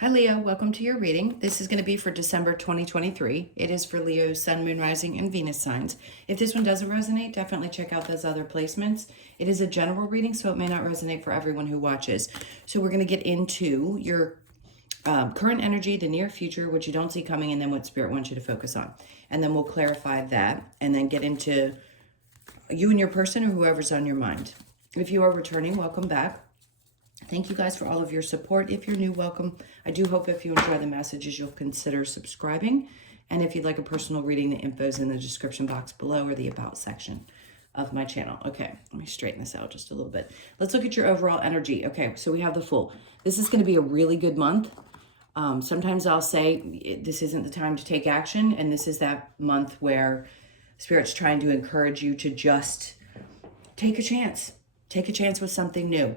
Hi Leo, welcome to your reading. This is going to be for December 2023. It is for Leo's Sun, Moon, Rising, and Venus signs. If this one doesn't resonate, definitely check out those other placements. It is a general reading, so it may not resonate for everyone who watches. So we're going to get into your current energy, the near future, what you don't see coming, and then what Spirit wants you to focus on. And then we'll clarify that and then get into you and your person or whoever's on your mind. If you are returning, welcome back. Thank you guys for all of your support. If you're new, welcome. I do hope if you enjoy the messages, you'll consider subscribing. And if you'd like a personal reading, the info is in the description box below or the About section of my channel. Okay, let me straighten this out just a little bit. Let's look at your overall energy. Okay, so we have the Fool. This is going to be a really good month. Sometimes I'll say this isn't the time to take action, and this is that month where Spirit's trying to encourage you to just take a chance. Take a chance with something new.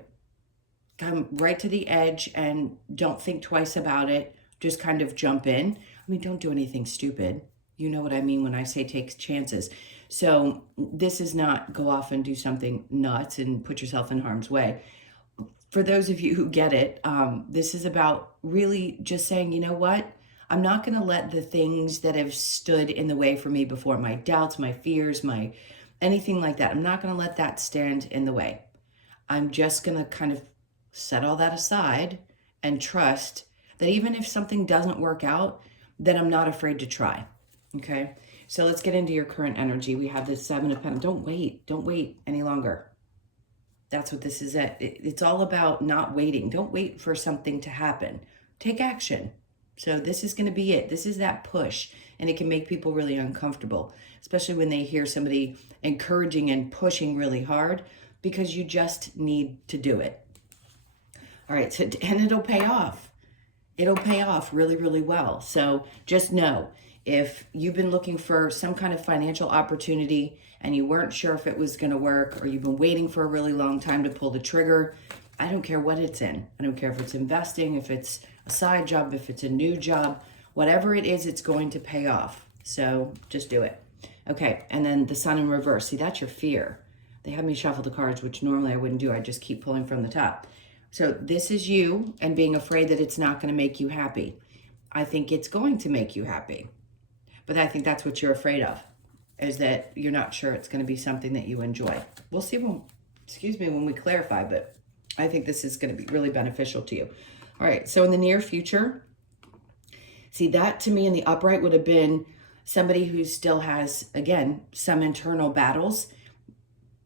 Come right to the edge and don't think twice about it. Just kind of jump in. I mean, don't do anything stupid. You know what I mean when I say take chances. So this is not go off and do something nuts and put yourself in harm's way. For those of you who get it, this is about really just saying, you know what? I'm not going to let the things that have stood in the way for me before, my doubts, my fears, my anything like that. I'm not going to let that stand in the way. I'm just going to kind of set all that aside and trust that even if something doesn't work out, then I'm not afraid to try. Okay, so let's get into your current energy. We have this Seven of Pentacles. Don't wait any longer. That's what this is. It's all about not waiting. Don't wait for something to happen. Take action. So this is going to be it. This is that push, and it can make people really uncomfortable, especially when they hear somebody encouraging and pushing really hard, because you just need to do it. All right, so, and it'll pay off. It'll pay off really, really well. So just know, if you've been looking for some kind of financial opportunity and you weren't sure if it was going to work, or you've been waiting for a really long time to pull the trigger, I don't care what it's in. I don't care if it's investing, if it's a side job, if it's a new job, whatever it is, it's going to pay off. So just do it. Okay, and then the Sun in reverse. See, that's your fear. They have me shuffle the cards, which normally I wouldn't do. I just keep pulling from the top. So this is you and being afraid that it's not going to make you happy. I think it's going to make you happy. But I think that's what you're afraid of, is that you're not sure it's going to be something that you enjoy. We'll see when we clarify, but I think this is going to be really beneficial to you. All right, so in the near future, see, that to me in the upright would have been somebody who still has, again, some internal battles.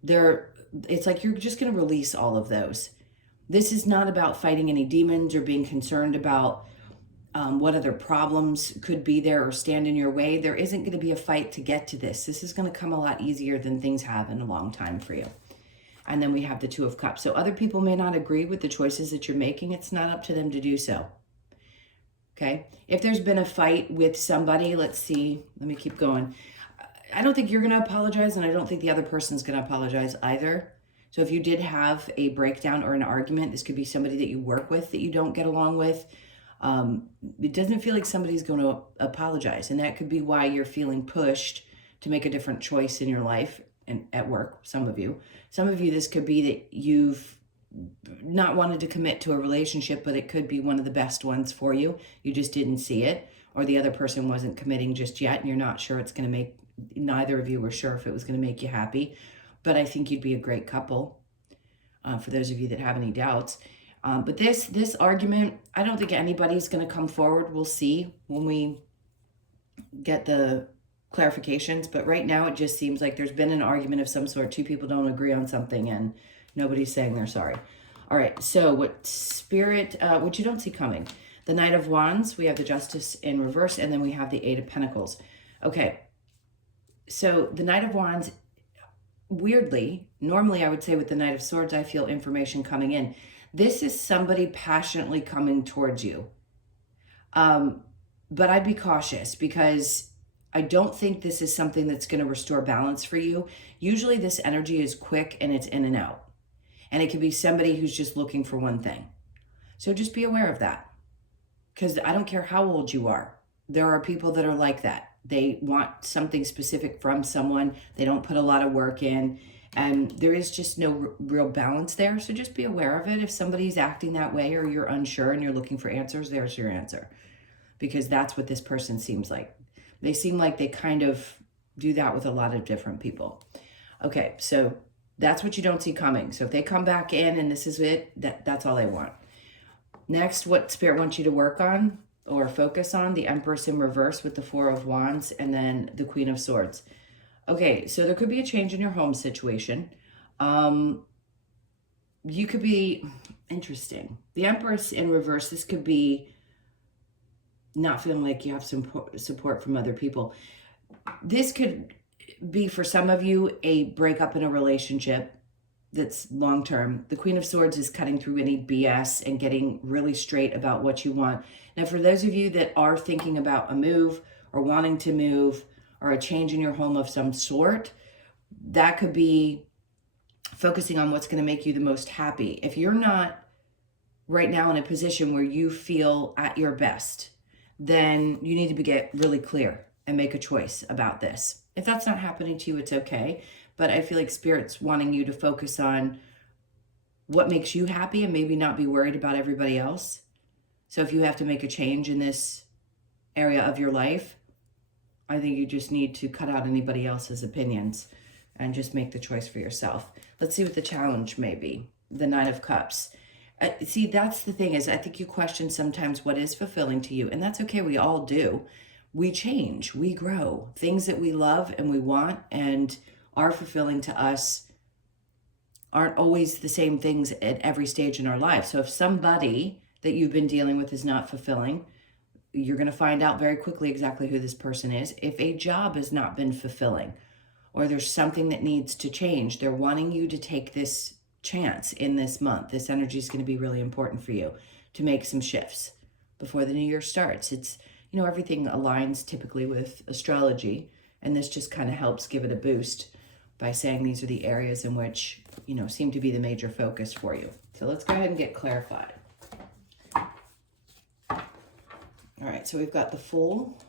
It's like you're just going to release all of those. This is not about fighting any demons or being concerned about what other problems could be there or stand in your way. There isn't going to be a fight to get to this. This is going to come a lot easier than things have in a long time for you. And then we have the Two of Cups. So other people may not agree with the choices that you're making. It's not up to them to do so. Okay? If there's been a fight with somebody, let's see. Let me keep going. I don't think you're going to apologize, and I don't think the other person's going to apologize either. So if you did have a breakdown or an argument, this could be somebody that you work with that you don't get along with. It doesn't feel like somebody's going to apologize. And that could be why you're feeling pushed to make a different choice in your life and at work, some of you. Some of you, this could be that you've not wanted to commit to a relationship, but it could be one of the best ones for you. You just didn't see it, or the other person wasn't committing just yet, and you're not sure it's going to make, neither of you were sure if it was going to make you happy. But I think you'd be a great couple, for those of you that have any doubts. But this argument, I don't think anybody's going to come forward. We'll see when we get the clarifications. But right now, it just seems like there's been an argument of some sort. Two people don't agree on something, and nobody's saying they're sorry. All right, so what Spirit, what you don't see coming. The Knight of Wands, we have the Justice in reverse, and then we have the Eight of Pentacles. Okay, so the Knight of Wands, weirdly, normally I would say with the Knight of Swords, I feel information coming in. This is somebody passionately coming towards you. But I'd be cautious, because I don't think this is something that's going to restore balance for you. Usually this energy is quick and it's in and out. And it could be somebody who's just looking for one thing. So just be aware of that. Because I don't care how old you are. There are people that are like that. They want something specific from someone. They don't put a lot of work in. And there is just no real balance there. So just be aware of it. If somebody's acting that way or you're unsure and you're looking for answers, there's your answer. Because that's what this person seems like. They seem like they kind of do that with a lot of different people. Okay, so that's what you don't see coming. So if they come back in and this is it, that's all they want. Next, what Spirit wants you to work on or focus on, the Empress in reverse with the Four of Wands and then the Queen of Swords. Okay, so there could be a change in your home situation. You could be, interesting. The Empress in reverse, this could be not feeling like you have some support from other people. This could be, for some of you, a breakup in a relationship that's long-term. The Queen of Swords is cutting through any BS and getting really straight about what you want. Now, for those of you that are thinking about a move or wanting to move or a change in your home of some sort, that could be focusing on what's going to make you the most happy. If you're not right now in a position where you feel at your best, then you need to get really clear and make a choice about this. If that's not happening to you, it's okay. But I feel like Spirit's wanting you to focus on what makes you happy and maybe not be worried about everybody else. So if you have to make a change in this area of your life, I think you just need to cut out anybody else's opinions and just make the choice for yourself. Let's see what the challenge may be. The Nine of Cups. See, that's the thing, is I think you question sometimes what is fulfilling to you, and that's okay. We all do. We change, we grow. Things that we love and we want and are fulfilling to us aren't always the same things at every stage in our life. So if somebody that you've been dealing with is not fulfilling, you're going to find out very quickly exactly who this person is. If a job has not been fulfilling or there's something that needs to change, they're wanting you to take this chance in this month. This energy is going to be really important for you to make some shifts before the new year starts. It's, you know, everything aligns typically with astrology, and this just kind of helps give it a boost by saying these are the areas in which, you know, seem to be the major focus for you. So let's go ahead and get clarified. All right, so we've got the Fool.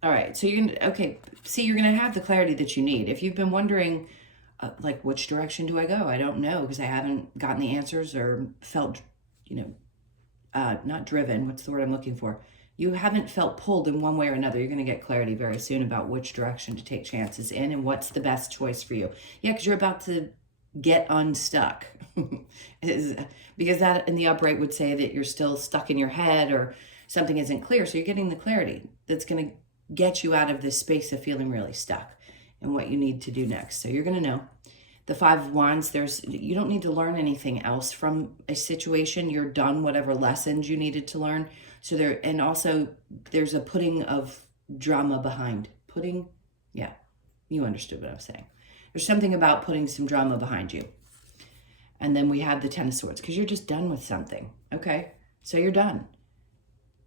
All right, so you're gonna, okay, see, you're gonna have the clarity that you need. If you've been wondering, like, which direction do I go? I don't know, because I haven't gotten the answers or felt, you know, not driven, what's the word I'm looking for? You haven't felt pulled in one way or another. You're gonna get clarity very soon about which direction to take chances in and what's the best choice for you. Yeah, because you're about to get unstuck. Because that in the upright would say that you're still stuck in your head or something isn't clear. So you're getting the clarity that's gonna get you out of this space of feeling really stuck and what you need to do next. So you're going to know. The Five of Wands, you don't need to learn anything else from a situation. You're done whatever lessons you needed to learn. So and also there's a putting of drama behind. Yeah, you understood what I was saying. There's something about putting some drama behind you. And then we have the Ten of Swords, because you're just done with something. Okay, so you're done.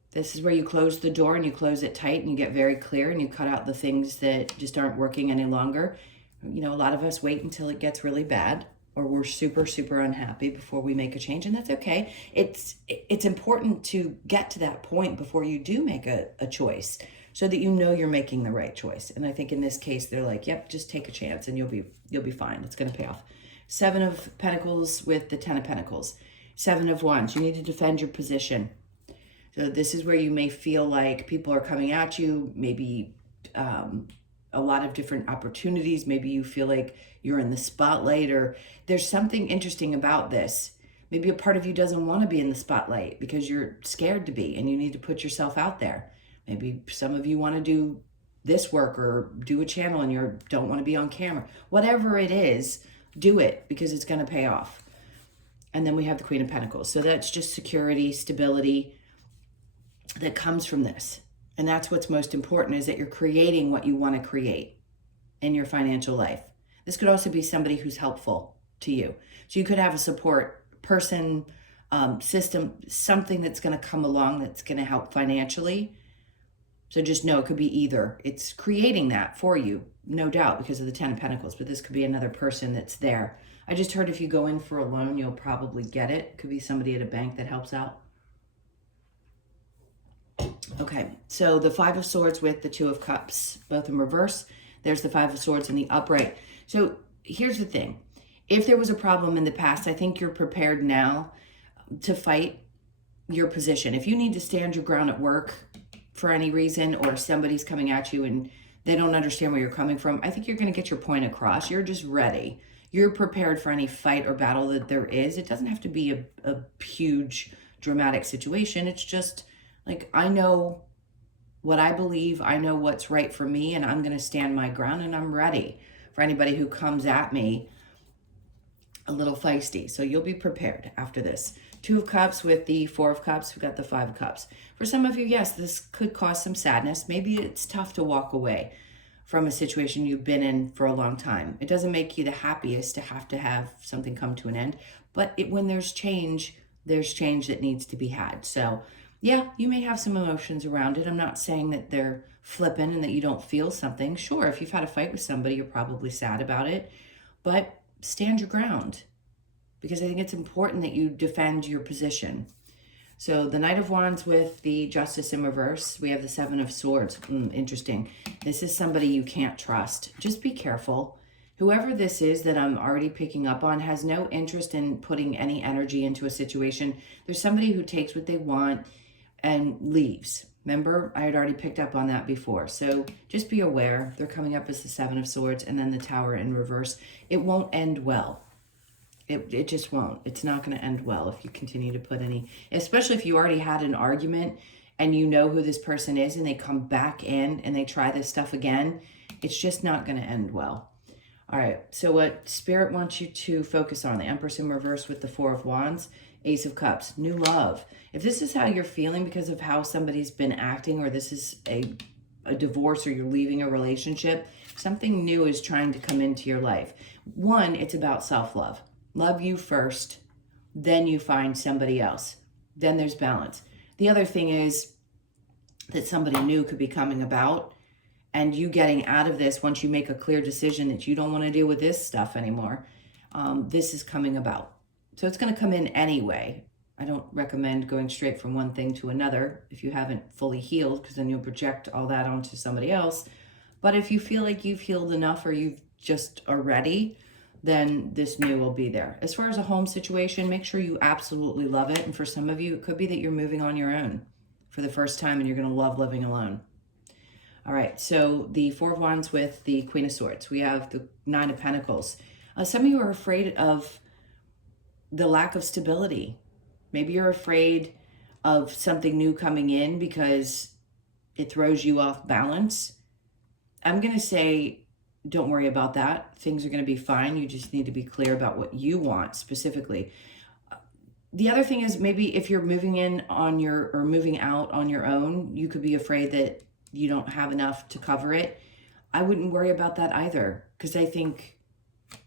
This is where you close the door and you close it tight and you get very clear and you cut out the things that just aren't working any longer. You know, a lot of us wait until it gets really bad or we're super, super unhappy before we make a change, and that's okay. It's important to get to that point before you do make a choice so that you know you're making the right choice. And I think in this case, they're like, yep, just take a chance and you'll be fine. It's going to pay off. Seven of Pentacles with the Ten of Pentacles. Seven of Wands, you need to defend your position. So this is where you may feel like people are coming at you, maybe a lot of different opportunities. Maybe you feel like you're in the spotlight, or there's something interesting about this. Maybe a part of you doesn't want to be in the spotlight because you're scared to be and you need to put yourself out there. Maybe some of you want to do this work or do a channel and you don't want to be on camera. Whatever it is, do it because it's going to pay off. And then we have the Queen of Pentacles. So that's just security, stability that comes from this. And that's what's most important, is that you're creating what you want to create in your financial life. This could also be somebody who's helpful to you. So you could have a support person, system, something that's going to come along that's going to help financially. So just know it could be either. It's creating that for you, no doubt, because of the Ten of Pentacles, but this could be another person that's there. I just heard if you go in for a loan, you'll probably get it. Could be somebody at a bank that helps out. Okay, so the Five of Swords with the Two of Cups, both in reverse. There's the Five of Swords in the upright. So here's the thing. If there was a problem in the past, I think you're prepared now to fight your position. If you need to stand your ground at work for any reason, or somebody's coming at you and they don't understand where you're coming from, I think you're going to get your point across. You're just ready. You're prepared for any fight or battle that there is. It doesn't have to be a huge dramatic situation. It's just like, I know what I believe, I know what's right for me, and I'm going to stand my ground, and I'm ready for anybody who comes at me a little feisty. So you'll be prepared after this. Two of Cups with the Four of Cups. We've got the Five of Cups. For some of you, yes, this could cause some sadness. Maybe it's tough to walk away from a situation you've been in for a long time. It doesn't make you the happiest to have something come to an end. But when there's change that needs to be had. So yeah, you may have some emotions around it. I'm not saying that they're flippant and that you don't feel something. Sure, if you've had a fight with somebody, you're probably sad about it. But stand your ground, because I think it's important that you defend your position. So the Knight of Wands with the Justice in reverse. We have the Seven of Swords. Interesting. This is somebody you can't trust. Just be careful. Whoever this is that I'm already picking up on has no interest in putting any energy into a situation. There's somebody who takes what they want and leaves. Remember, I had already picked up on that before. So just be aware. They're coming up as the Seven of Swords and then the Tower in reverse. It won't end well. It just won't. It's not going to end well if you continue to put any, especially if you already had an argument and you know who this person is and they come back in and they try this stuff again. It's just not going to end well. All right, so what Spirit wants you to focus on, the Empress in reverse with the Four of Wands, Ace of Cups, new love. If this is how you're feeling because of how somebody's been acting, or this is a divorce, or you're leaving a relationship, something new is trying to come into your life. One, it's about self-love. Love you first, then you find somebody else. Then there's balance. The other thing is that somebody new could be coming about, and you getting out of this once you make a clear decision that you don't want to deal with this stuff anymore. This is coming about. So it's going to come in anyway. I don't recommend going straight from one thing to another if you haven't fully healed, because then you'll project all that onto somebody else. But if you feel like you've healed enough, or you've just are ready, then this new will be there. As far as a home situation, make sure you absolutely love it. And for some of you, it could be that you're moving on your own for the first time and you're going to love living alone. All right, so the Four of Wands with the Queen of Swords. We have the Nine of Pentacles. Some of you are afraid of the lack of stability. Maybe you're afraid of something new coming in because it throws you off balance. I'm going to say, don't worry about that. Things are going to be fine. You just need to be clear about what you want specifically. The other thing is, maybe if you're moving in on your, or moving out on your own, you could be afraid that you don't have enough to cover it. I wouldn't worry about that either, because I think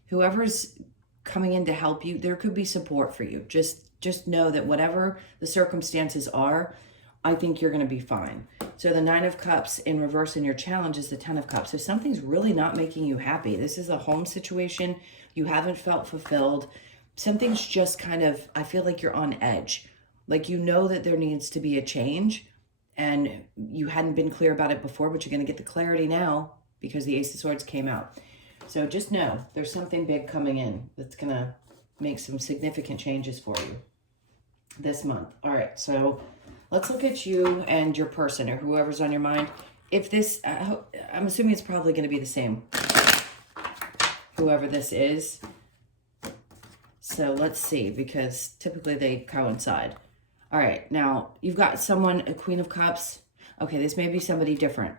whoever's coming in to help you, there could be support for you. Just know that whatever the circumstances are, I think you're going to be fine. So the Nine of Cups in reverse in your challenge is the Ten of Cups. So something's really not making you happy. This is a home situation. You haven't felt fulfilled. Something's just kind of, I feel like you're on edge. Like, you know that there needs to be a change, and you hadn't been clear about it before, but you're going to get the clarity now because the Ace of Swords came out. So just know there's something big coming in that's going to make some significant changes for you this month. All right, so let's look at you and your person, or whoever's on your mind. If this, I'm assuming it's probably going to be the same, whoever this is. So let's see, because typically they coincide. All right, now you've got someone, a Queen of Cups. Okay, this may be somebody different.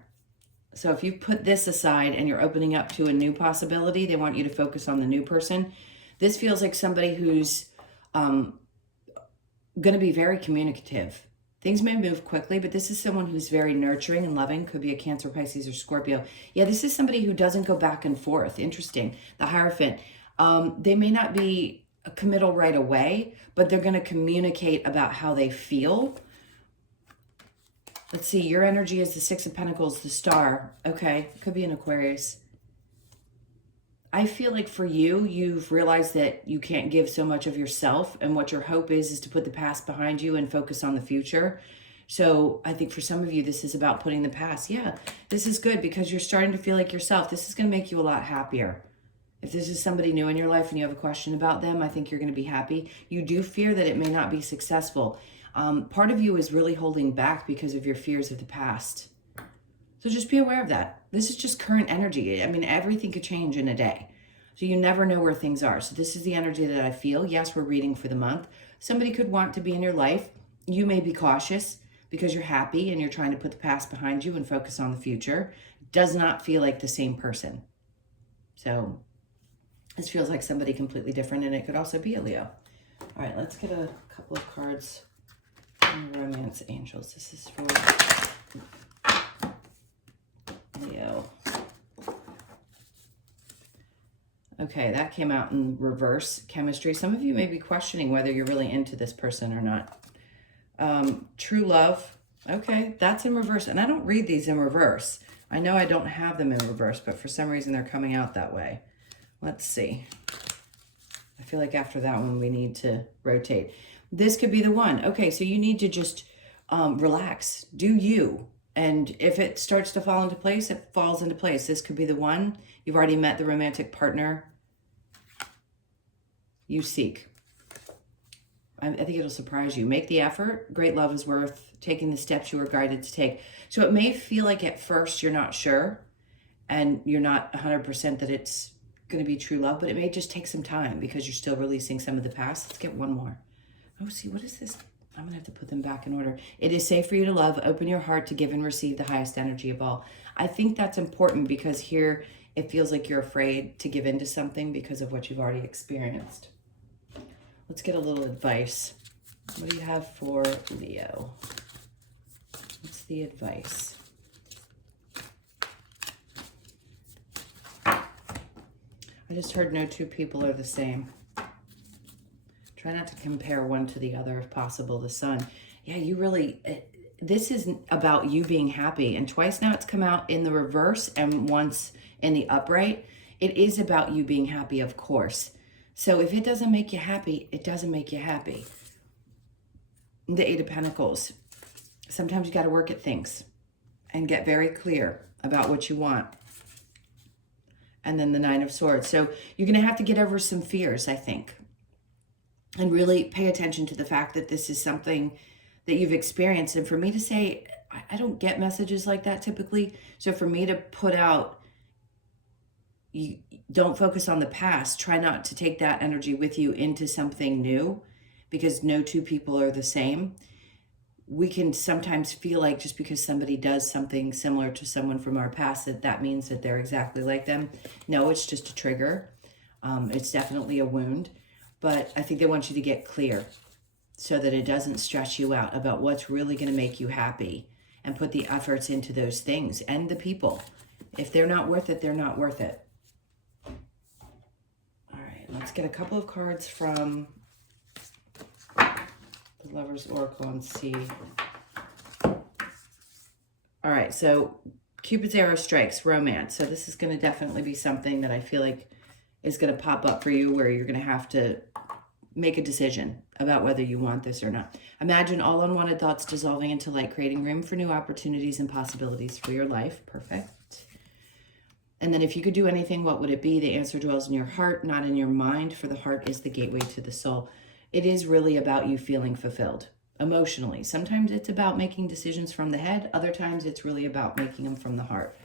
So if you put this aside and you're opening up to a new possibility, they want you to focus on the new person. This feels like somebody who's going to be very communicative. Things may move quickly, but this is someone who's very nurturing and loving. Could be a Cancer, Pisces, or Scorpio. Yeah, this is somebody who doesn't go back and forth. Interesting. The Hierophant. They may not be committal right away, but they're going to communicate about how they feel. Let's see. Your energy is the Six of Pentacles, the Star. Okay. Could be an Aquarius. I feel like for you, you've realized that you can't give so much of yourself, and what your hope is to put the past behind you and focus on the future. So I think for some of you, this is about putting the past. Yeah, this is good because you're starting to feel like yourself. This is going to make you a lot happier. If this is somebody new in your life and you have a question about them, I think you're going to be happy. You do fear that it may not be successful. Part of you is really holding back because of your fears of the past. So just be aware of that. This is just current energy. I mean, everything could change in a day. So you never know where things are. So this is the energy that I feel. Yes, we're reading for the month. Somebody could want to be in your life. You may be cautious because you're happy and you're trying to put the past behind you and focus on the future. Does not feel like the same person. So this feels like somebody completely different, and it could also be a Leo. All right, let's get a couple of cards from Romance Angels. This is for Leo. Okay, that came out in reverse chemistry. Some of you may be questioning whether you're really into this person or not. True love. Okay, that's in reverse. And I don't read these in reverse. I know I don't have them in reverse, but for some reason they're coming out that way. Let's see. I feel like after that one, we need to rotate. This could be the one. Okay, so you need to just relax. Do you. And if it starts to fall into place, it falls into place. This could be the one. You've already met the romantic partner you seek. I think it'll surprise you. Make the effort. Great love is worth taking the steps you were guided to take. So it may feel like at first you're not sure and you're not 100% that it's going to be true love, but it may just take some time because you're still releasing some of the past. Let's get one more. Oh, see, what is this? I'm going to have to put them back in order. It is safe for you to love. Open your heart to give and receive the highest energy of all. I think that's important because here it feels like you're afraid to give into something because of what you've already experienced. Let's get a little advice. What do you have for Leo? What's the advice? I just heard no two people are the same. Try not to compare one to the other if possible. The sun. Yeah, you really, this isn't about you being happy. And twice now it's come out in the reverse and once in the upright. It is about you being happy, of course. So if it doesn't make you happy, it doesn't make you happy. The Eight of Pentacles. Sometimes you got to work at things and get very clear about what you want. And then the Nine of Swords. So you're going to have to get over some fears, I think. And really pay attention to the fact that this is something that you've experienced. And for me to say, I don't get messages like that typically. So for me to put out, you don't focus on the past. Try not to take that energy with you into something new because no two people are the same. We can sometimes feel like just because somebody does something similar to someone from our past, that means that they're exactly like them. No, it's just a trigger. It's definitely a wound. But I think they want you to get clear so that it doesn't stress you out about what's really going to make you happy and put the efforts into those things and the people. If they're not worth it, they're not worth it. All right, let's get a couple of cards from the Lover's Oracle and see. All right, so Cupid's arrow strikes, romance. So this is going to definitely be something that I feel like is going to pop up for you where you're going to have to make a decision about whether you want this or not. Imagine all unwanted thoughts dissolving into light, creating room for new opportunities and possibilities for your life. Perfect. And then if you could do anything, what would it be? The answer dwells in your heart, not in your mind, for the heart is the gateway to the soul. It is really about you feeling fulfilled emotionally. Sometimes it's about making decisions from the head. Other times it's really about making them from the heart.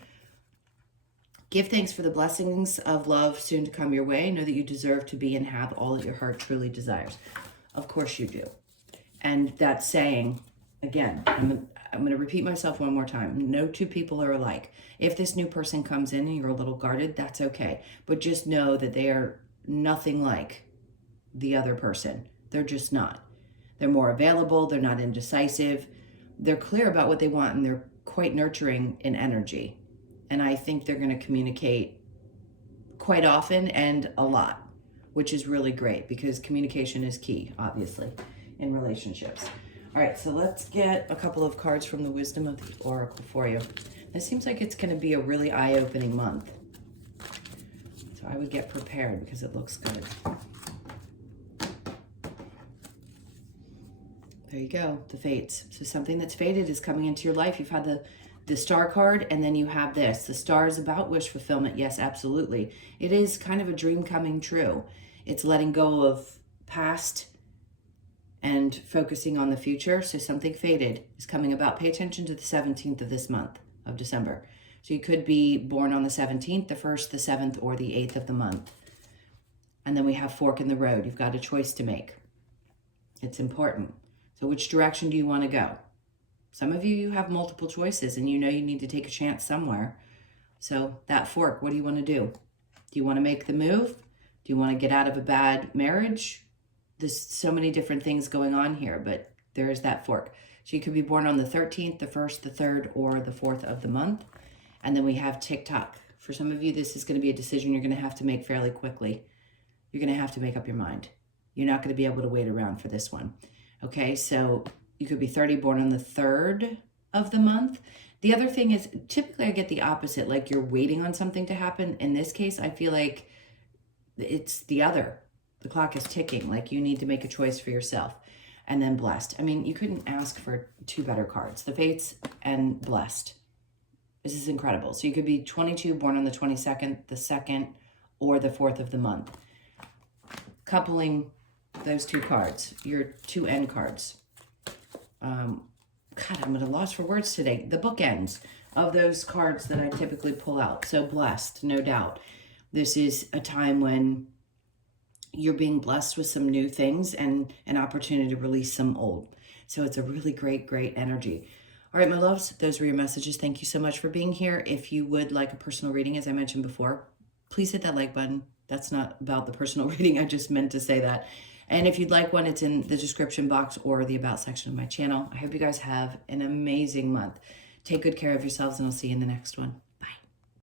Give thanks for the blessings of love soon to come your way. Know that you deserve to be and have all that your heart truly desires. Of course you do. And that saying, again, I'm going to repeat myself one more time. No two people are alike. If this new person comes in and you're a little guarded, that's okay. But just know that they are nothing like the other person. They're just not. They're more available. They're not indecisive. They're clear about what they want and they're quite nurturing in energy. And I think they're going to communicate quite often and a lot, which is really great because communication is key, obviously, in relationships. All right, so let's get a couple of cards from the Wisdom of the Oracle for you. This seems like it's going to be a really eye-opening month. So I would get prepared because it looks good. There you go, the fates. So something that's fated is coming into your life. You've had the star card, and then you have this. The star is about wish fulfillment. Yes, absolutely. It is kind of a dream coming true. It's letting go of past and focusing on the future. So something fated is coming about. Pay attention to the 17th of this month of December. So you could be born on the 17th, the 1st, the 7th, or the 8th of the month. And then we have fork in the road. You've got a choice to make. It's important. So which direction do you want to go? Some of you have multiple choices and you know you need to take a chance somewhere. So that fork, what do you want to do? Do you want to make the move? Do you want to get out of a bad marriage? There's so many different things going on here, but there is that fork. So you could be born on the 13th, the 1st, the 3rd, or the 4th of the month. And then we have TikTok. For some of you, this is going to be a decision you're going to have to make fairly quickly. You're going to have to make up your mind. You're not going to be able to wait around for this one. Okay, so you could be 30, born on the 3rd of the month. The other thing is, typically I get the opposite, like you're waiting on something to happen. In this case, I feel like it's the other. The clock is ticking, like you need to make a choice for yourself. And then blessed. I mean, you couldn't ask for two better cards. The fates and blessed. This is incredible. So you could be 22, born on the 22nd, the 2nd, or the 4th of the month. Coupling those two cards, your two end cards. God, I'm at a loss for words today. The bookends of those cards that I typically pull out. So blessed, no doubt. This is a time when you're being blessed with some new things and an opportunity to release some old. So it's a really great, great energy. All right, my loves, those were your messages. Thank you so much for being here. If you would like a personal reading, as I mentioned before, please hit that like button. That's not about the personal reading. I just meant to say that. And if you'd like one, it's in the description box or the about section of my channel. I hope you guys have an amazing month. Take good care of yourselves, and I'll see you in the next one.